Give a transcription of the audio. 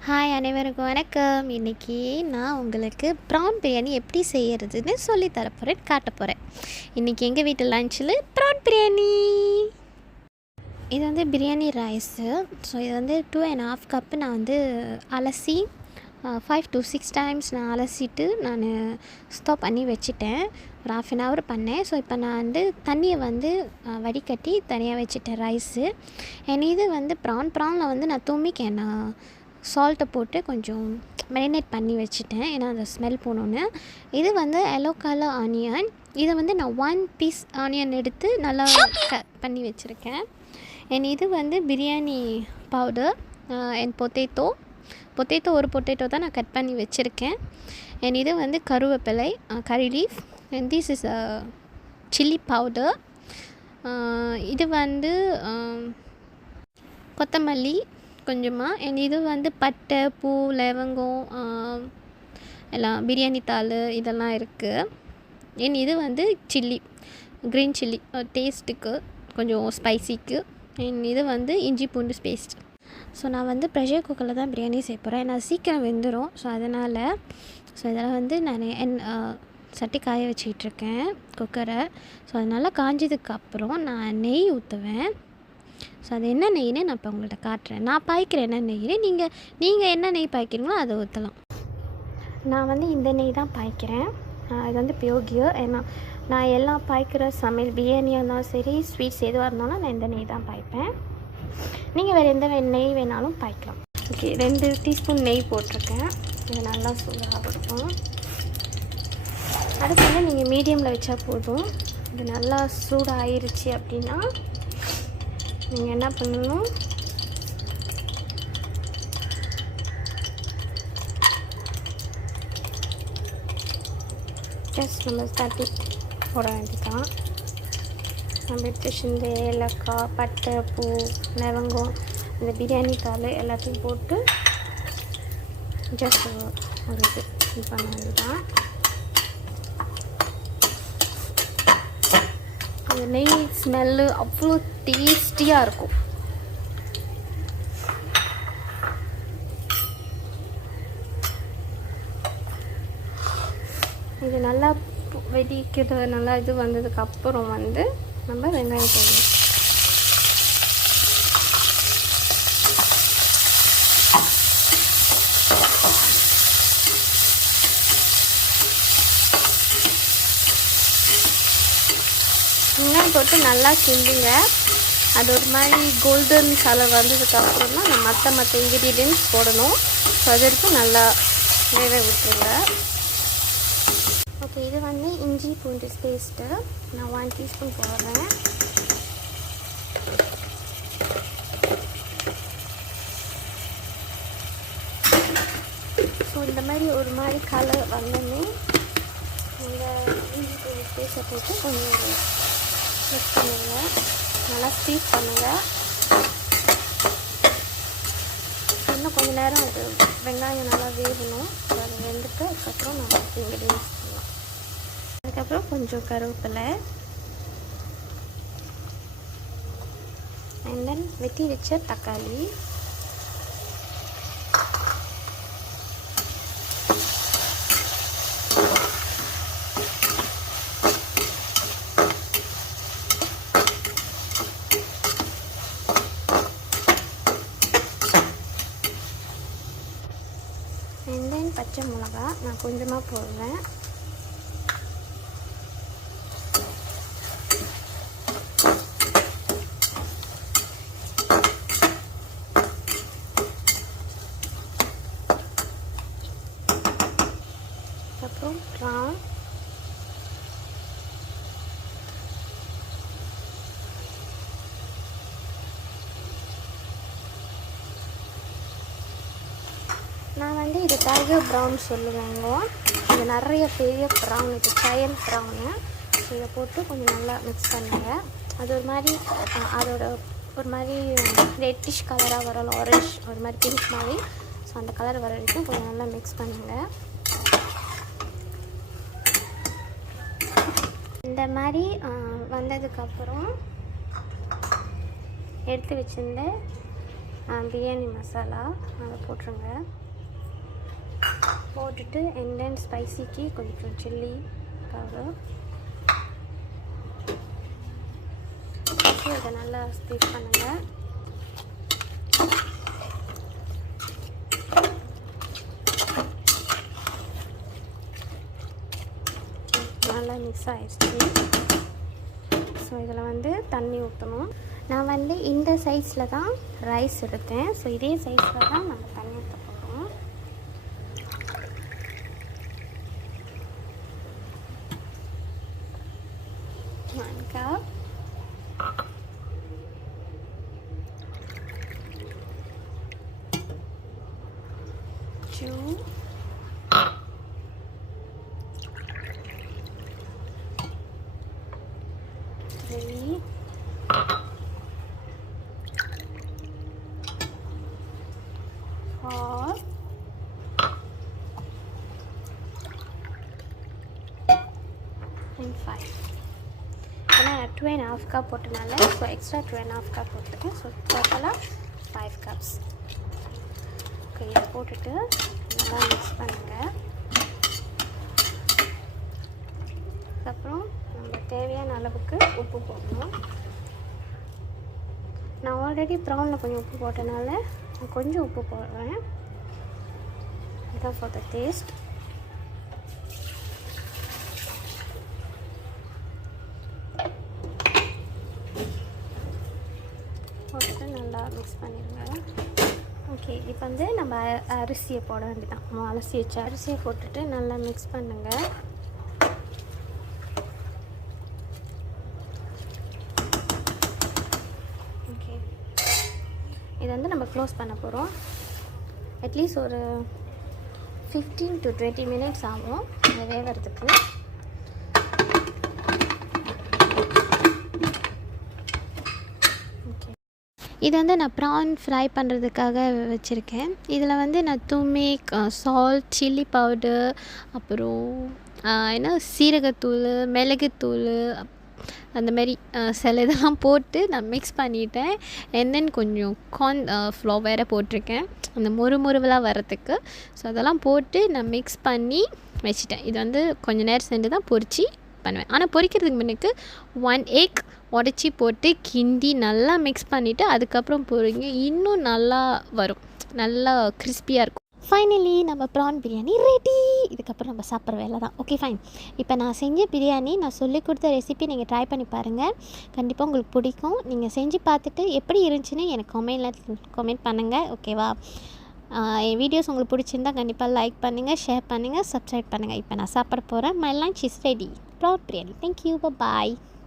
Hi அனைவருக்கும் வணக்கம். இன்றைக்கி நான் உங்களுக்கு ப்ரான் பிரியாணி எப்படி செய்கிறதுன்னு சொல்லி தரப்போகிறேன், காட்ட போகிறேன். இன்றைக்கி எங்கள் வீட்டு லஞ்சில் ப்ரான் பிரியாணி. இது வந்து பிரியாணி ரைஸு. ஸோ இது வந்து 2.5 கப்பு நான் வந்து அலசி 5 to 6 டைம்ஸ் நான் அலசிட்டு நான் ஸ்டாப் பண்ணி வச்சுட்டேன். ஒரு 1/2 hour பண்ணேன். ஸோ இப்போ நான் வந்து தண்ணியை வந்து வடிகட்டி தனியாக வச்சுட்டேன் ரைஸு. இது வந்து ப்ரானில் வந்து நான் தும்பிக்கேன், நான் சால்ட்டை போட்டு கொஞ்சம் மேரினேட் பண்ணி வச்சுட்டேன், ஏன்னா அந்த ஸ்மெல் போகணுன்னு. இது வந்து எல்லோ கலர் ஆனியன். இதை வந்து நான் 1 பீஸ் ஆனியன் எடுத்து நல்லா பண்ணி வச்சுருக்கேன். இது வந்து பிரியாணி பவுடர் அண்ட் பொட்டேட்டோ ஒரு பொட்டேட்டோ தான் நான் கட் பண்ணி வச்சுருக்கேன். இது வந்து கருவேப்பிலை, கறி leaf, and this is chilli powder. இது வந்து கொத்தமல்லி கொஞ்சமாக. இது வந்து பட்டை, பூ, லவங்கம், எல்லாம் பிரியாணி தாள் இதெல்லாம் இருக்குது. இது வந்து சில்லி, க்ரீன் சில்லி டேஸ்ட்டுக்கு, கொஞ்சம் ஸ்பைசிக்கு. இது வந்து இஞ்சி பூண்டு பேஸ்ட். ஸோ நான் வந்து ப்ரெஷர் குக்கரில் தான் பிரியாணி செய்ய போகிறேன். நான் சீக்கிரம் வெந்துடும். ஸோ அதனால் இதெல்லாம் வந்து நான் சட்டி காய வச்சிட்ருக்கேன் குக்கரை. ஸோ அது நல்லா காஞ்சதுக்கப்புறம் நான் நெய் ஊற்றுவேன். ஸோ அது என்ன நெய்ன்னு நான் இப்போ உங்கள்கிட்ட காட்டுறேன். நான் பாய்க்கிறேன் என்ன நெய்ன்னு. நீங்கள் என்ன நெய் பாய்க்கிறீங்களோ அதை ஊற்றலாம். நான் வந்து இந்த நெய் தான் பாய்க்கிறேன். இது வந்து பியோகியோ. ஏன்னா நான் எல்லாம் பாய்க்கிற சமையல் பிரியாணியாக இருந்தாலும் சரி, ஸ்வீட்ஸ் எதுவாக இருந்தாலும் நான் இந்த நெய் தான் பாய்ப்பேன். நீங்கள் வேறு எந்த நெய் வேணாலும் பாய்க்கலாம். ஓகே, 2 டீஸ்பூன் நெய் போட்டிருக்கேன். இது நல்லா சூடாக இருக்கும். அடுத்து வந்து நீங்கள் மீடியமில் வச்சா போதும். இது நல்லா சூடாகிருச்சு அப்படின்னா நீங்கள் என்ன பண்ணணும், ஜஸ்ட் நம்ம தட்டி போட வேண்டியதான். நம்ம எடுத்து இந்த ஏலக்காய், பட்டை, பூ, லவங்கம், இந்த பிரியாணி தாள் எல்லாத்தையும் போட்டு ஜஸ்ட் ஒரு இது பண்ண வேண்டியதான். அந்த நெய் ஸ்மெல்லு அவ்வளோ டேஸ்டியாக இருக்கும். இது நல்லா வெடிக்கிறது, நல்லா இது வந்ததுக்கப்புறம் வந்து நம்ம வெங்காயம் போடணும். வெங்காயம் போட்டு நல்லா கிண்டுங்க. அது ஒரு மாதிரி கோல்டன் கலர் வந்ததுக்கப்புறம் தான் நம்ம மற்ற இன்க்ரீடியன்ட்ஸ் போடணும். ஸோ அது வரைக்கும் நல்லா வேக விட்டுருங்க. ஓகே, இது வந்து இஞ்சி பூண்டு பேஸ்ட்டு நான் 1 டீஸ்பூன் போடுறேன். ஸோ இந்த மாதிரி ஒரு மாதிரி கலர் வந்தோடனே இந்த இஞ்சி பூண்டு பேஸ்ட்டை போட்டு கொஞ்சம் மிக்ஸ் பண்ணுங்க, நல்லா ஸ்டீப் பண்ணுங்கள். இன்னும் கொஞ்சம் நேரம் அது வெங்காயம் நல்லா வேகணும். ஸோ அது வெந்துட்டு அதுக்கப்புறம் நம்ம இன்க்ரீடியன்ஸ் பண்ணலாம். அதுக்கப்புறம் கொஞ்சம் கருவேப்பிலை, அண்ட் தென் வெட்டி வச்ச தக்காளி, அண்ட் தென் பச்சை மிளகா நான் கொஞ்சமாக போடுவேன். அப்புறம் ப்ரான், நான் வந்து இது டைகர் ப்ரௌன் சொல்லுவாங்க. இது நிறைய பெரிய ப்ரௌன், இது சயன் ப்ரௌனு. இதை போட்டு கொஞ்சம் நல்லா மிக்ஸ் பண்ணுங்கள். அது ஒரு மாதிரி அதோட ஒரு மாதிரி ரெட்டிஷ் கலராக வரலாம், ஆரஞ்ச் ஒரு மாதிரி பிங்க் மாதிரி. ஸோ அந்த கலர் வர வரைக்கும் கொஞ்சம் நல்லா மிக்ஸ் பண்ணுங்கள். இந்த மாதிரி வந்ததுக்கப்புறம் எடுத்து வச்சுருந்த பிரியாணி மசாலா அதை போட்டுருங்க. போட்டுட்டு அண்ட் தென் ஸ்பைசிக்கு கொஞ்சம் சில்லி பவுடர் இதை நல்லா ஸ்பீட் பண்ணுங்கள். நல்லா மிக்ஸ் ஆகிடுச்சு. ஸோ இதில் வந்து தண்ணி ஊற்றணும். நான் வந்து இந்த சைஸில் தான் ரைஸ் எடுத்தேன். ஸோ இதே சைஸில் தான் நம்ம தண்ணி ஊற்ற போகிறோம். One cup. டூ. 3. 4. And 5. ஏன்னா 2.5 கப் போட்டனால ஸோ எக்ஸ்ட்ரா 2.5 கப் போட்டுருக்கேன். ஸோ டோட்டலாக 5 கப்ஸ். ஓகே, இதை போட்டுட்டு நல்லா மிக்ஸ் பண்ணுங்கள். அதுக்கப்புறம் நம்ம தேவையான அளவுக்கு உப்பு போடணும். நான் ஆல்ரெடி ப்ரானில் கொஞ்சம் உப்பு போட்டனால நான் கொஞ்சம் உப்பு போடுறேன். இதான் ஃபார் த டேஸ்ட். போட்டு நல்லா மிக்ஸ் பண்ணிடுங்க. ஓகே, இப்போ வந்து நம்ம அரிசியை போட வேண்டியதான். நம்ம அலசி வச்ச அரிசியை போட்டுட்டு நல்லா மிக்ஸ் பண்ணுங்கள். ஓகே, இதை வந்து நம்ம க்ளோஸ் பண்ண போகிறோம். அட்லீஸ்ட் ஒரு 15 to 20 மினிட்ஸ் ஆகும் இதை வேகிறதுக்கு. இது வந்து நான் ப்ரான் ஃப்ரை பண்ணுறதுக்காக வச்சுருக்கேன். இதில் வந்து நான் துமிக், சால்ட், சில்லி பவுடர், அப்புறம் சீரகத்தூள், மிளகுத்தூள், அந்தமாரி சில இதெல்லாம் போட்டு நான் மிக்ஸ் பண்ணிட்டேன். அண்ட் தென் கொஞ்சம் கார்ன் ஃப்ளோர் வேறு போட்டிருக்கேன் அந்த முறுமுறுவலாக வரத்துக்கு. ஸோ அதெல்லாம் போட்டு நான் மிக்ஸ் பண்ணி வச்சுட்டேன். இது வந்து கொஞ்சம் நேரம் சென்று தான் பொரித்து பண்ணுவேன். ஆனால் பொரிக்கிறதுக்கு முன்னுக்கு 1 எக் உடச்சி போட்டு கிண்டி நல்லா மிக்ஸ் பண்ணிவிட்டு அதுக்கப்புறம் பொரிங்க, இன்னும் நல்லா வரும், நல்லா கிறிஸ்பியாக இருக்கும். ஃபைனலி நம்ம ப்ரான் பிரியாணி ரெடி. இதுக்கப்புறம் நம்ம சாப்பிட்ற வேலை தான். Okay fine. இப்போ நான் செஞ்ச பிரியாணி, நான் சொல்லிக் கொடுத்த ரெசிபி நீங்கள் ட்ரை பண்ணி பாருங்கள். கண்டிப்பாக உங்களுக்கு பிடிக்கும். நீங்கள் செஞ்சு பார்த்துட்டு எப்படி இருந்துச்சுன்னு எனக்கு கமெண்ட் பண்ணுங்கள். ஓகேவா? என் வீடியோஸ் உங்களுக்கு பிடிச்சிருந்தால் கண்டிப்பாக லைக் பண்ணுங்கள், ஷேர் பண்ணுங்கள், சப்ஸ்கிரைப் பண்ணுங்கள். இப்போ நான் சாப்பிட போகிறேன். My lunch is ready. Prawn biryani. Thank you. Bye.